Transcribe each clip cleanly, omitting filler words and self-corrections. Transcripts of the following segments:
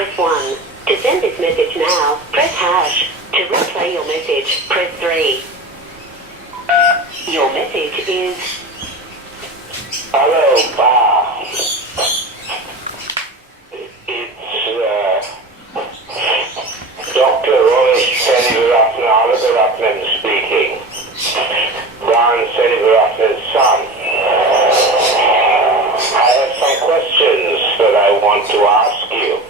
press 1. To send this message now, press hash. To replay your message, press 3. Your message is... Hello, Pa. It's Dr. Senewiratne-Alagaratnam speaking. Brian Senewiratne's son. I have some questions that I want to ask you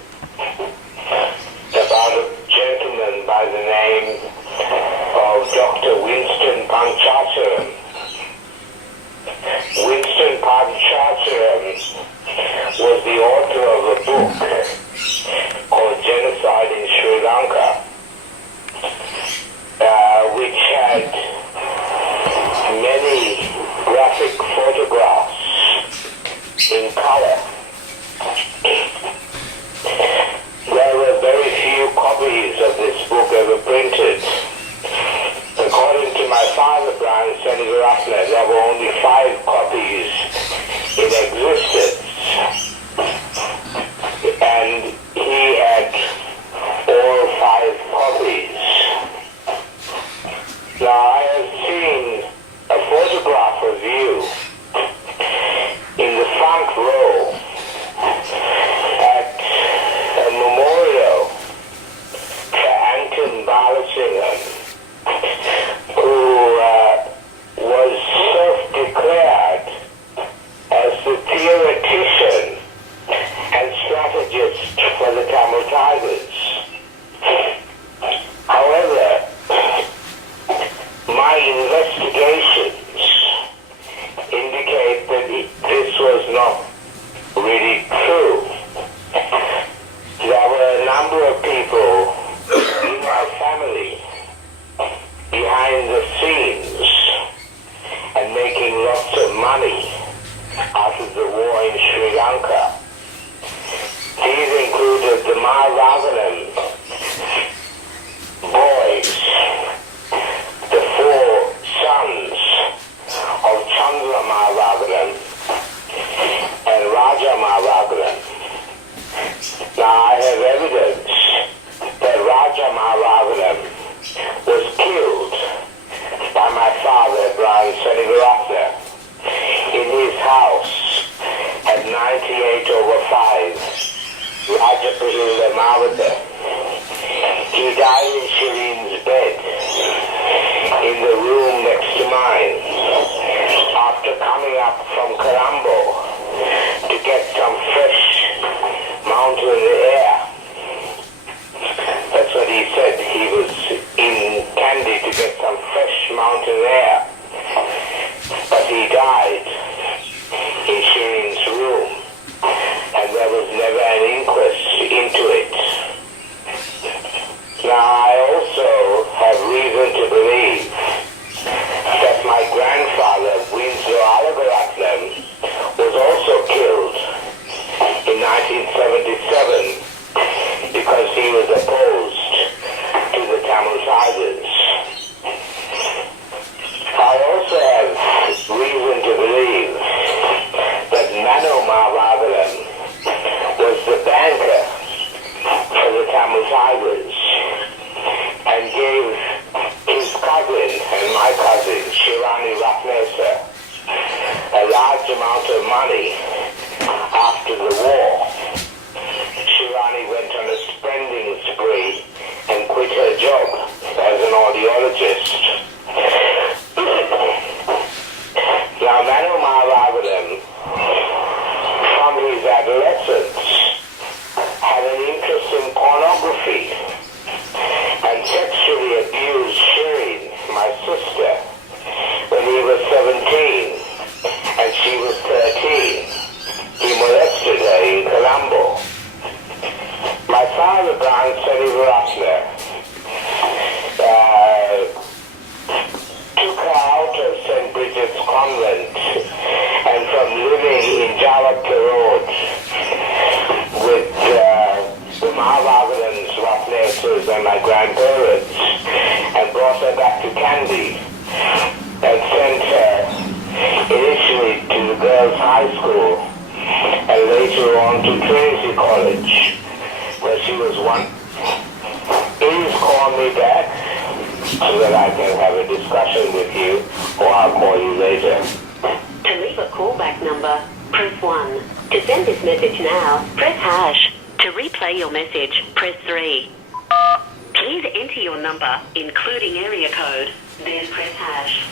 about a gentleman by the name of Dr. Winston Panchacharam. Winston Panchacharam was the author of a book called Genocide in Sri Lanka, which had many graphic photographs in color. There were very few copies of this book ever printed. According to my father, Brian Senewiratne, there were only 5 copies in existence. And he had all 5 copies. Now, I have seen a photograph of you in the front row at a memorial for Anton Balasingham, who was self-declared as the theoretician and strategist for the Tamil Tigers. However, my investigations indicate that this was not really true. There were a number of people in my family behind the scenes and making lots of money out of the war in Sri Lanka. These included the Mahavaganan boys, the 4 sons of Chandra Mahavaganan and Raja Mahavaganan. Now I have evidence that Raja Mahavaganan was killed by my father, Brian Senewiratne, in his house at 98/5, Rajapahilla Mavata. He died in Shireen's bed in the room next to mine after coming up from Colombo to get some fresh mountain air. That's what he said. He was in Kandy to get some fresh mountain air. But he died in Shireen's room, and there was never an inquest into it. Now, I also have reason to believe that my grandfather, Senewiratne-Alagaratnam, was also killed in 1977 because he was opposed to the Tamil Tigers. I also have reason to believe that Mano Mahavaganan was the banker for the Tamil Tigers and gave his cousin and my cousin, Senewiratne, a large amount of money after the war. Shirani went on a spending spree and quit her job as an audiologist. Now, Mano Mahavaganan, from his adolescence, had an interest in pornography and sexually abused Shireen, my sister, when he was 17 and she was 13. He molested her in Colombo. My father, Brian Senewiratne, took her out of St. Bridget's Convent, and from living in Jalapur Road with the Mahavaganans, Ratnesas, and my grandparents, and brought her back to Kandy and sent her initially to the girls' high school and later on to Trinity College, where she she was one. Please call me back so that I can have a discussion with you, or I'll call you later. To leave a callback number, press 1. To send this message now, press hash. To replay your message, press 3. Please enter your number, including area code, then press hash.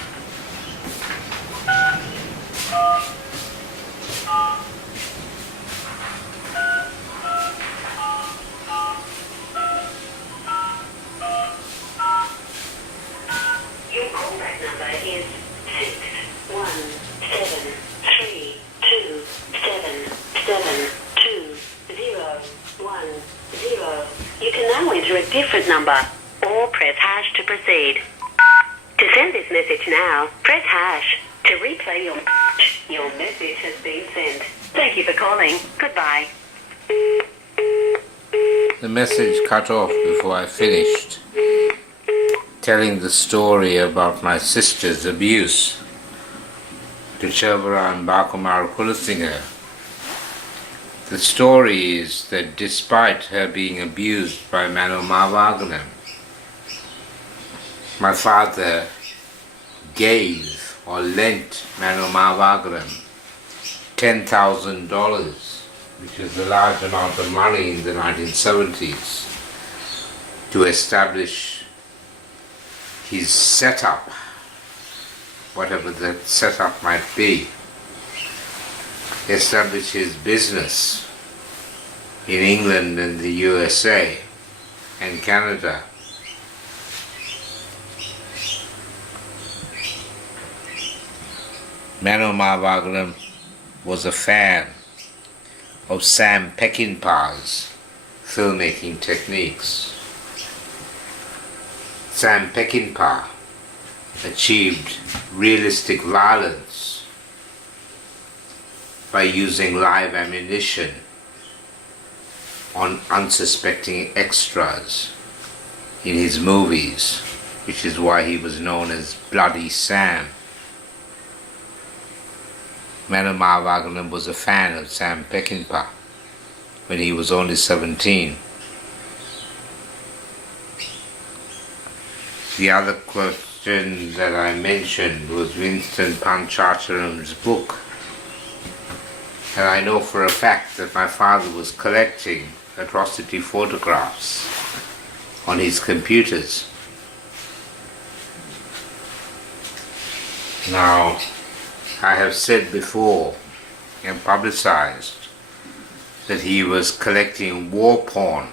Your callback number is 61732772010. You can now enter a different number or press hash to proceed. To send this message now, press hash. To replay your message has been sent. Thank you for calling. Goodbye. The message cut off before I finished telling the story about my sister's abuse to Chevra and Bakumar Kulasinger. The story is that despite her being abused by Mano Mavaganam, my father gave or lent Mano Mavaganam $10,000, which is a large amount of money in the 1970s, to establish his setup, whatever that setup might be, establish his business in England and the USA and Canada. Mano Mavaganam was a fan of Sam Peckinpah's filmmaking techniques. Sam Peckinpah achieved realistic violence by using live ammunition on unsuspecting extras in his movies, which is why he was known as Bloody Sam. Mano Mavaganam was a fan of Sam Peckinpah when he was only 17. The other question that I mentioned was Winston Panchacharam's book. And I know for a fact that my father was collecting atrocity photographs on his computers. Now, I have said before and publicized that he was collecting war porn.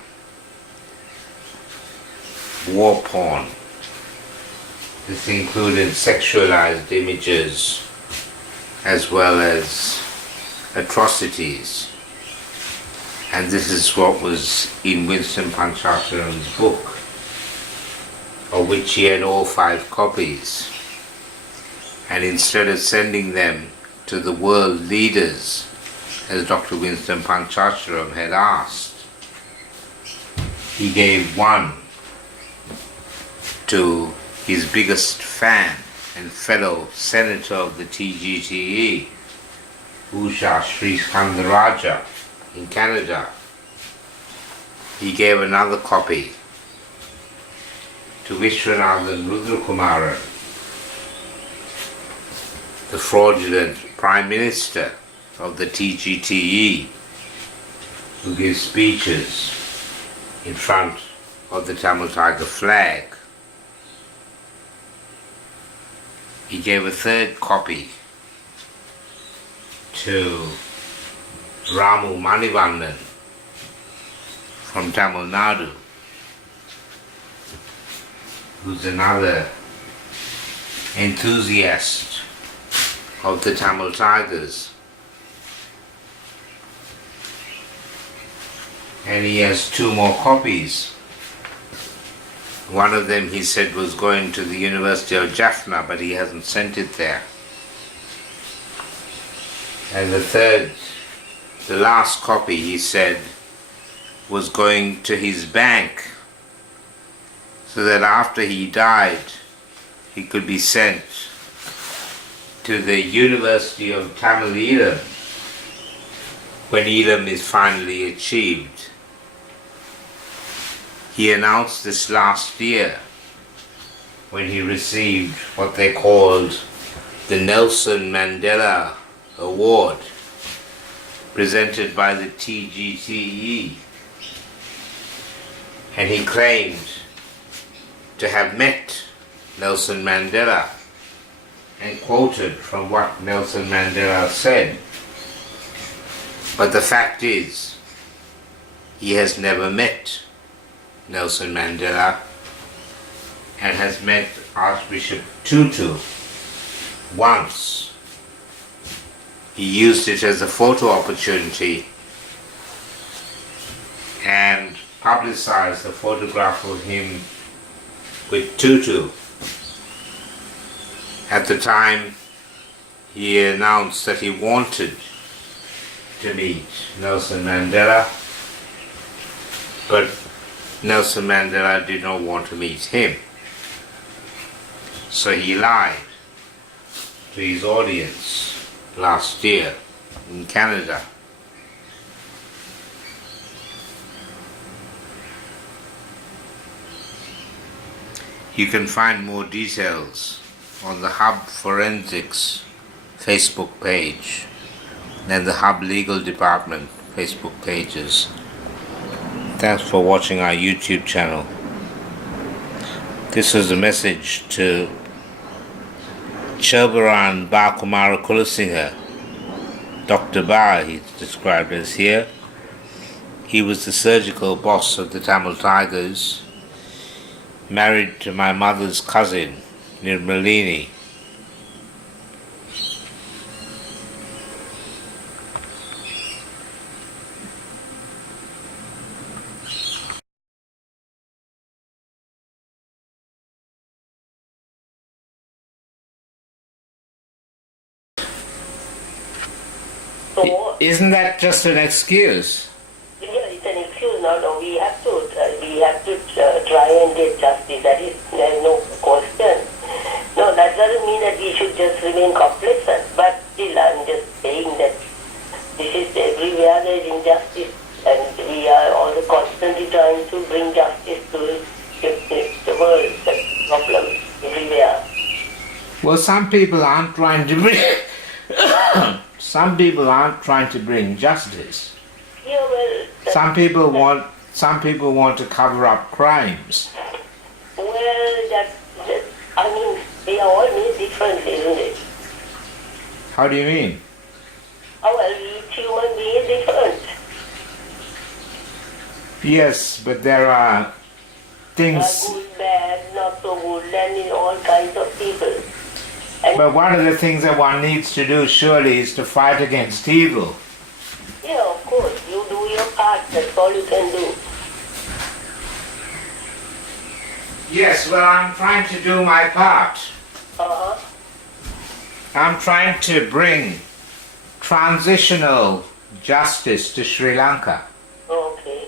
War porn. This included sexualized images as well as atrocities. And this is what was in Winston Panchacharam's book, of which he had all 5 copies. And instead of sending them to the world leaders, as Dr. Winston Panchacharam had asked, he gave one to his biggest fan and fellow senator of the TGTE, Usha Sri Skandaraja in Canada. He gave another copy to Vishwanathan Rudrakumaran, the fraudulent Prime Minister of the TGTE, who gives speeches in front of the Tamil Tiger flag. He gave a 3rd copy to Ramu Manivandan from Tamil Nadu, who's another enthusiast of the Tamil Tigers. And he has 2 more copies. One of them he said was going to the University of Jaffna, but he hasn't sent it there. And the 3rd, the last copy, he said, was going to his bank, so that after he died, he could be sent to the University of Tamil Elam when Elam is finally achieved. He announced this last year when he received what they called the Nelson Mandela Award, presented by the TGTE, and he claimed to have met Nelson Mandela and quoted from what Nelson Mandela said. But the fact is, he has never met Nelson Mandela and has met Archbishop Tutu once. He used it as a photo opportunity and publicized a photograph of him with Tutu. At the time, he announced that he wanted to meet Nelson Mandela, but Nelson Mandela did not want to meet him. So he lied to his audience last year in Canada. You can find more details on the Hub Forensics Facebook page and the Hub Legal Department Facebook pages. Thanks for watching our YouTube channel. This is a message to Chilbaran Ba Kumara Kulasinghe, Dr. Ba, he's described as here. He was the surgical boss of the Tamil Tigers, married to my mother's cousin, Nirmalini. So, Isn't that just an excuse? yeah, it's an excuse now. No, we have to try and get justice. That is, there is no question. No, that doesn't mean that we should just remain complacent. But still, I'm just saying that this is everywhere there is injustice, and we are all constantly trying to bring justice to the world. That's the problem everywhere. Well, some people aren't trying to bring some people aren't trying to bring justice. Yeah, well, Some people want to cover up crimes. well, I mean, they are all made differently, isn't it? How do you mean? Oh, well, each human being is different. Yes, but there are things. Good, bad, not so good, and in all kinds of people. And But one of the things that one needs to do surely is to fight against evil. yeah, of course, you do your part. That's all you can do. Yes, well, I'm trying to do my part. Uh-huh. I'm trying to bring transitional justice to Sri Lanka. Okay.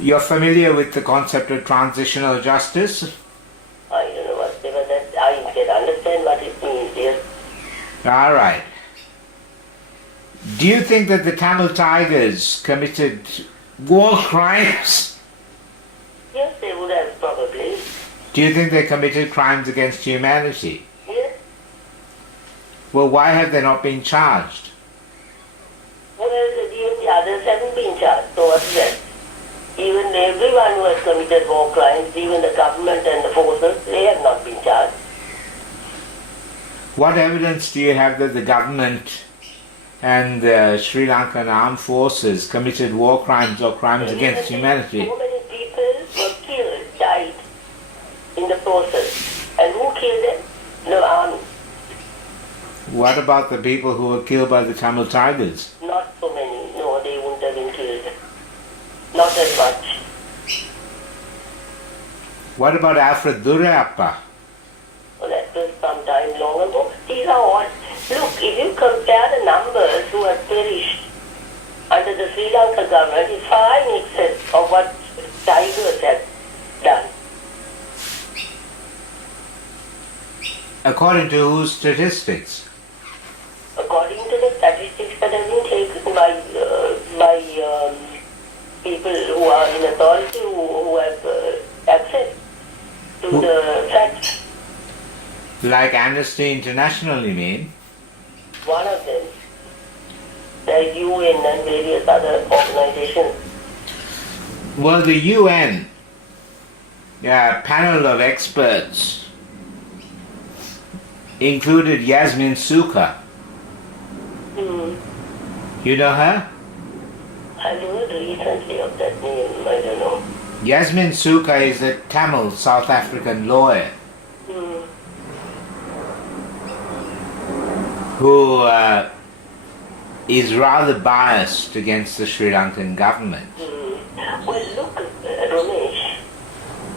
You're familiar with the concept of transitional justice? I don't know whatever that. I can understand what it means. Yes. All right. Do you think that the Tamil Tigers committed war crimes? Yes, they would have probably. Do you think they committed crimes against humanity? Yes. Well, why have they not been charged? Well, the others haven't been charged. So what's that? Even everyone who has committed war crimes, even the government and the forces, they have not been charged. What evidence do you have that the government and the Sri Lankan armed forces committed war crimes or crimes against humanity? So many people were killed, died in the process. And who killed them? The army. What about the people who were killed by the Tamil Tigers? Not so many. No, they wouldn't have been killed. Not as much. What about Alfred Durayappa? Well, that was some time long ago. These are all. Look, if you compare the numbers who have perished under the Sri Lanka government, it's far in excess of what Tigers have done. According to whose statistics? According to the statistics that have been taken by people who are in authority who have access to the facts. Like Amnesty International, you mean? One of them, the UN and various other organizations. Well, the UN, panel of experts included Yasmin Sukha. You know her? I've heard recently of that name, I don't know. Yasmin Sukha is a Tamil South African lawyer who is rather biased against the Sri Lankan government. Well, look, Ramesh,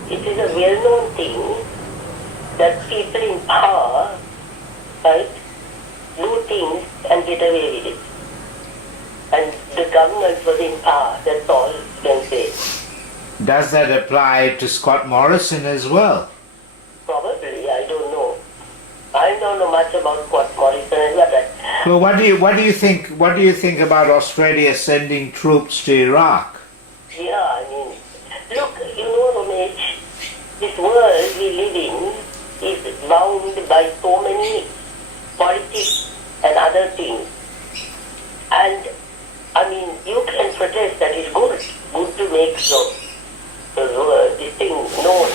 it is a well-known thing that people in power, right, do things and get away with it. And the government was in power, that's all you can say. Does that apply to Scott Morrison as well? Probably, I don't know. I don't know much about Scott Morrison, but Well, what do you think? What do you think about Australia sending troops to Iraq? yeah, I mean, look, you know, Ramesh, this world we live in is bound by so many politics and other things. And, I mean, you can protest that is good to make this thing known.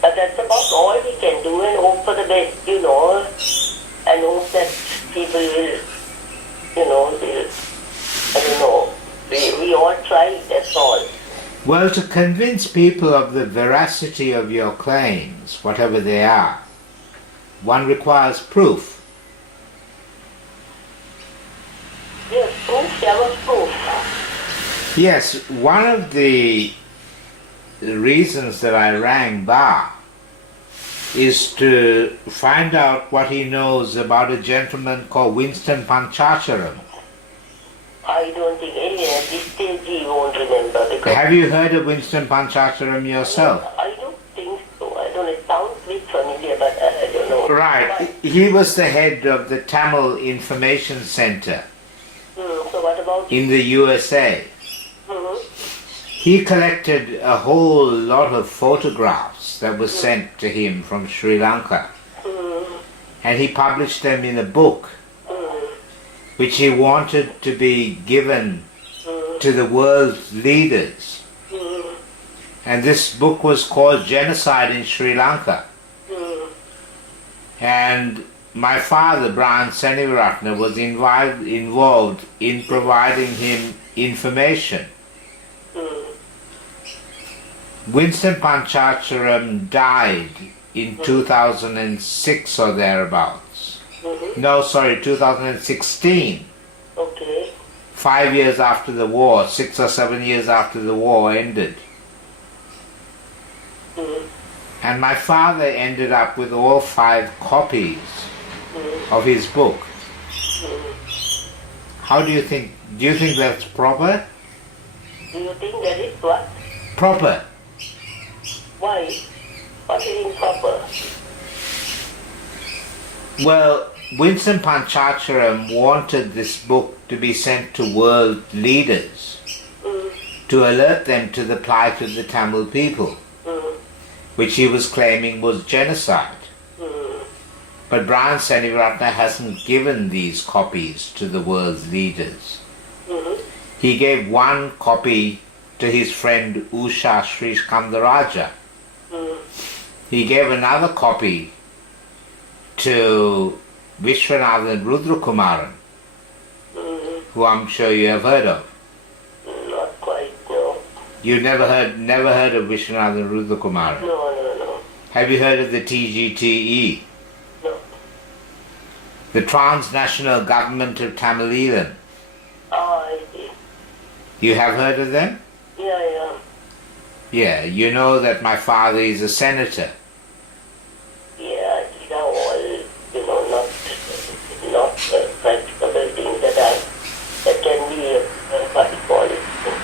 But that's about all we can do and hope for the best, you know, and hope that people will, you know, I don't know, we all try, that's all. Well, to convince people of the veracity of your claims, whatever they are, one requires proof. Yes, proof, there was proof. Yes, one of the reasons that I rang Bar is to find out what he knows about a gentleman called Winston Panchacharam. I don't think any at this stage he won't remember because Have you heard of Winston Panchacharam yourself? I don't think so. I don't know. It sounds a bit familiar, but I don't know. Right. He was the head of the Tamil Information Center So what about in the USA. He collected a whole lot of photographs that were sent to him from Sri Lanka, and he published them in a book which he wanted to be given to the world's leaders. And this book was called Genocide in Sri Lanka. And my father, Brian Senewiratne, was involved in providing him information. Winston Panchacharam died in 2006 or thereabouts. No, sorry, 2016. Okay. 5 years after the war, 6 or 7 years after the war ended. And my father ended up with all 5 copies of his book. How do you think that's proper? Do you think that is what? Proper. Why? What is improper? Well, Winston Panchacharam wanted this book to be sent to world leaders to alert them to the plight of the Tamil people, which he was claiming was genocide. But Brian Senewiratne hasn't given these copies to the world's leaders. He gave one copy to his friend Usha Sri Skandaraja. He gave another copy to Vishwanathan Rudrakumaran, who I'm sure you have heard of. Not quite, no. You never heard of Vishwanathan Rudrakumaran? No. Have you heard of the TGTE? No. The Transnational Government of Tamil Eelam? I see. You have heard of them? Yeah. Yeah, you know that my father is a senator. Yeah, these are all, you know, not practicable things that can be, what you call it.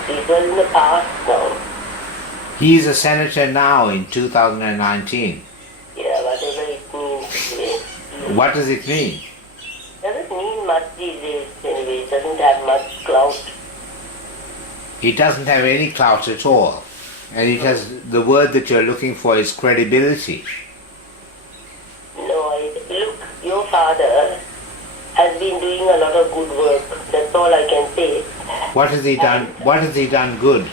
These were in the past now. He is a senator now in 2019. Yeah, whatever it means anyway. What does it mean? Doesn't mean much these days anyway. It doesn't have much clout. He doesn't have any clout at all. And it has, the word that you're looking for is credibility. No, look, your father has been doing a lot of good work. That's all I can say. What has he done? What has he done good?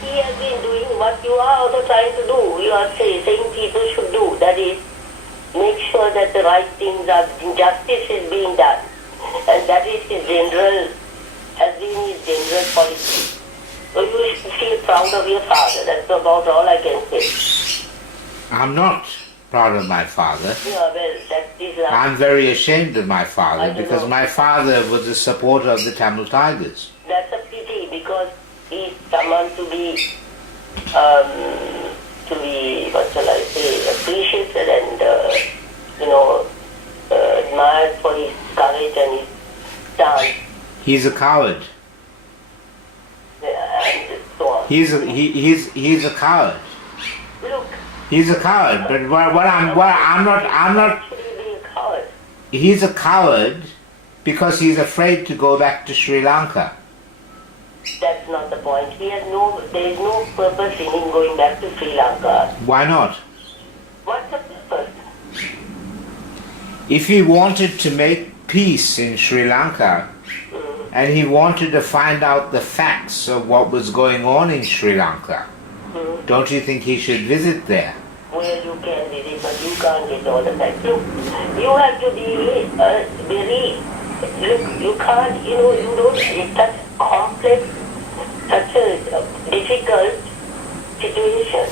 He has been doing what you are also trying to do. You are saying people should do. That is, make sure that the right things are, justice is being done. And that is his general, has been his general policy. So you should feel proud of your father. That's about all I can say. I'm not proud of my father. Yeah, well, that is I'm very ashamed of my father because know. my father was a supporter of the Tamil Tigers. That's a pity because he's someone to be, what shall I say, appreciated and, admired for his courage and his stance. He's a coward. And so on. He's a coward. Look, He's a coward. But I'm not. actually being a coward. He's a coward because he's afraid to go back to Sri Lanka. That's not the point. There is no purpose in him going back to Sri Lanka. Why not? What's the purpose? If he wanted to make peace in Sri Lanka and he wanted to find out the facts of what was going on in Sri Lanka, don't you think he should visit there? Well, you can visit, but you can't get all the facts. Look, you have to be very. Look, you can't. You don't. It's such complex, such a difficult situation.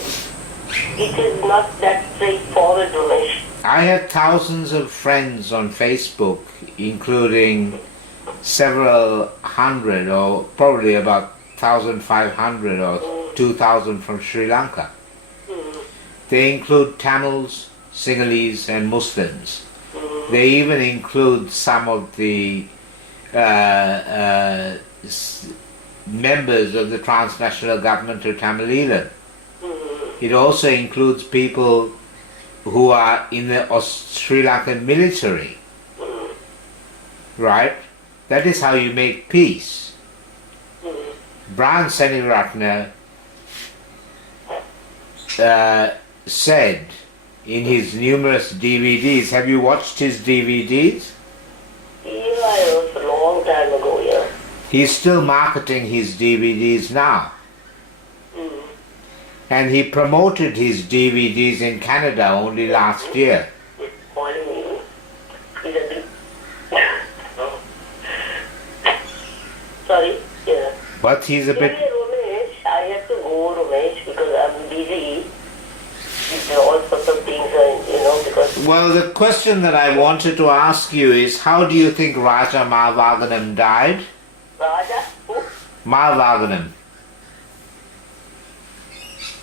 It is not that straightforward, Ramesh. I have thousands of friends on Facebook, including several hundred, or probably about 1,500 or 2,000 from Sri Lanka. They include Tamils, Sinhalese and Muslims. They even include some of the members of the transnational government of Tamil Eelam. It also includes people who are in the Sri Lankan military. Right? That is how you make peace. Brian Senewiratne said in his numerous DVDs, have you watched his DVDs? Yeah, it was a long time ago, yeah. He's still marketing his DVDs now. And he promoted his DVDs in Canada only last year. It's calling me. Sorry, yeah. But he's a bit... Hey, Ramesh, I have to go, Ramesh, because I'm busy. With all sorts of things, because... Well, the question that I wanted to ask you is, how do you think Raja Malvaganam died? Raja? Who? Malvaganam.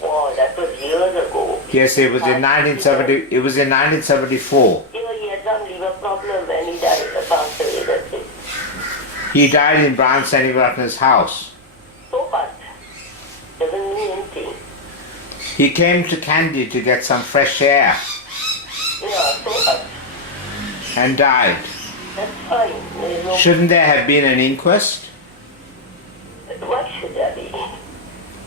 Oh, that was years ago. Yes, it was in 1970. It was in 1974. He had some liver problem and he died, passed away, that's it. He died in Brian Senewiratne's house. So what? Doesn't mean anything. He came to Kandy to get some fresh air Yeah, so what? and died. That's fine. There is no... Shouldn't there have been an inquest? What should there be?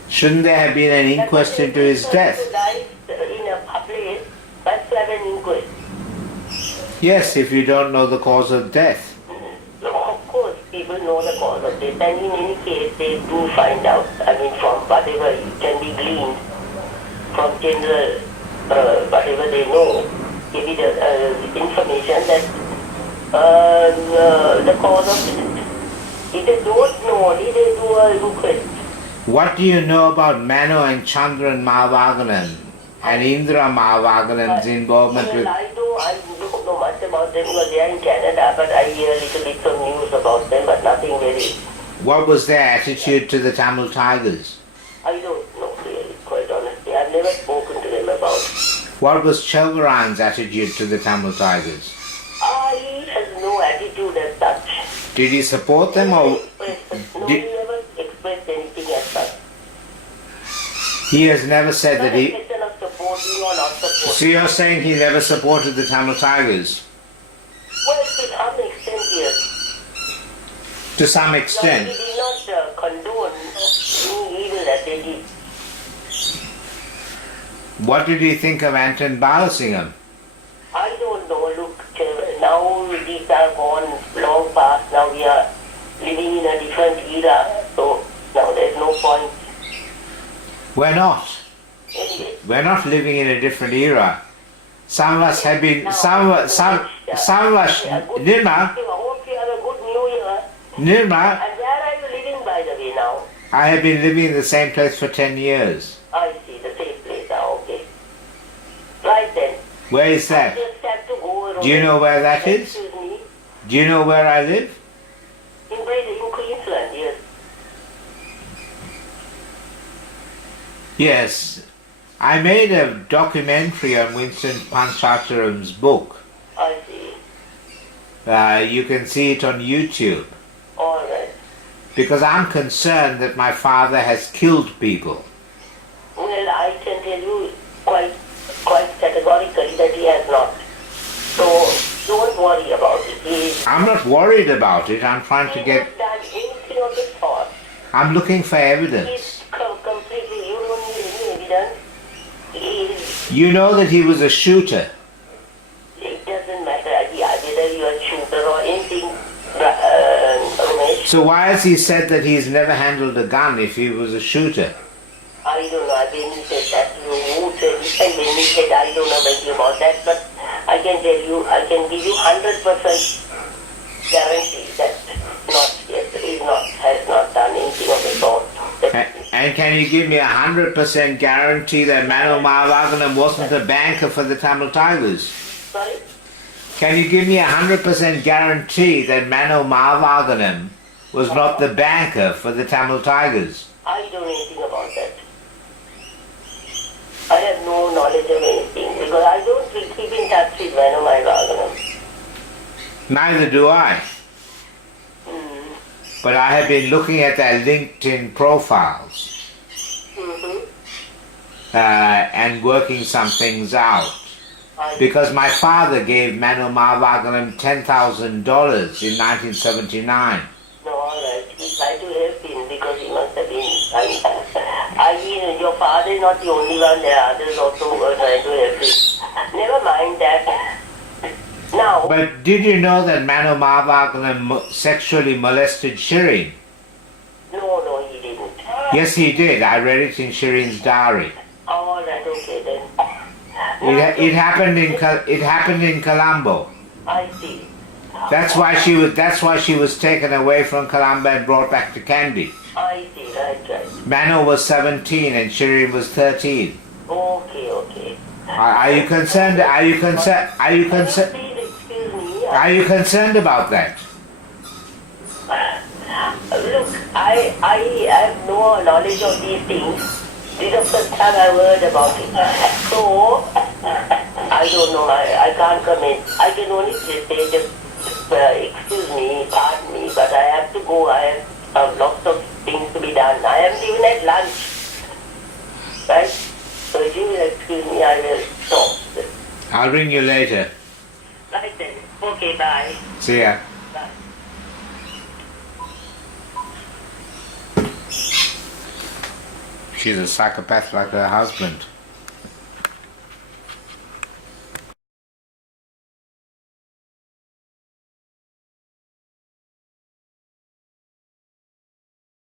Shouldn't there have been an inquest into his death? Who dies in a place, must have an inquest. Yes, if you don't know the cause of death. No, of course, people know the cause of death, and in any case, they do find out. From whatever it can be gleaned from general, whatever they know, give it information that the cause of death. If they don't know, only they do an inquest. What do you know about Mano and Chandran Malvaganam and Indra Malvaganam's involvement with... I don't know much about them because they are in Canada, but I hear a little bit of news about them, but nothing very... What was their attitude to the Tamil Tigers? I don't know really, quite honestly. I've never spoken to them about it. What was Chelvaran's attitude to the Tamil Tigers? He has no attitude as such. Did he support them or... He never expressed anything as such. He has never said that he... Not a question of supporting or not supporting. So you're saying he never supported the Tamil Tigers? Well, to some extent, yes. To some No, extent. he did not condone they did. What did he think of Anton Balasingham? I don't know. Look, now these are gone long past. Now we are living in a different era. So now there's no point. We're not. Anyway, We're not living in a different era. Some of us have been, some of us, Nirma, I hope you have a good new year. Nirma, And where are you living, by the way, now? I have been living in the same place for 10 years. I see, the same place now, okay. Right then. Where is I that? just have to go. Do you know where that is? Excuse me. Do you know where I live? In Queensland, yes. Yes. I made a documentary on Winston Panchataram's book. I see. You can see it on YouTube. All right. Because I'm concerned that my father has killed people. Well, I can tell you quite categorically that he has not. So don't worry about it. I'm not worried about it. I'm trying to He get... has done anything of the sort. I'm looking for evidence. He's completely, you don't need any evidence. You know that he was a shooter. It doesn't matter whether you're a shooter or anything, Ramesh. So why has he said that he's never handled a gun if he was a shooter? I don't know when he said that, who said it, and when he said, I don't know anything about that, but I can tell you, I can give you 100% guarantee that has not done anything of the sort. And can you give me 100% guarantee that Mano Mahavaganam wasn't a banker for the Tamil Tigers? Sorry? Can you give me 100% guarantee that Mano Mahavaganam was not the banker for the Tamil Tigers? I don't know anything about that. I have no knowledge of anything because I don't keep in touch with Venomai Vaganam. Neither do I. But I have been looking at their LinkedIn profiles and working some things out. Because my father gave Mano Mahavaganam $10,000 in 1979. No, all right. We try to help him because he must have been... I mean, your father is not the only one. There are others also who are trying to help him. Never mind that. Now... But did you know that Mano Mahavaganam sexually molested Shireen? No, he didn't. Yes, he did. I read it in Shireen's diary. All right, okay then. It happened in Colombo. I see. That's why she was taken away from Colombo and brought back to Kandy. I see, right. Mano was 17 and Shireen was 13. Okay. Are you concerned? Please excuse me. Are you concerned about that? Look, I have no knowledge of these things. This is the first time I heard about it. So, I don't know. I can't comment. I can only say just excuse me, pardon me, but I have to go. I have lots of things to be done. I am even at lunch. Right? So if you will excuse me, I will stop. I'll ring you later. Right then. Okay, bye. See ya. Bye. She's a psychopath like her husband.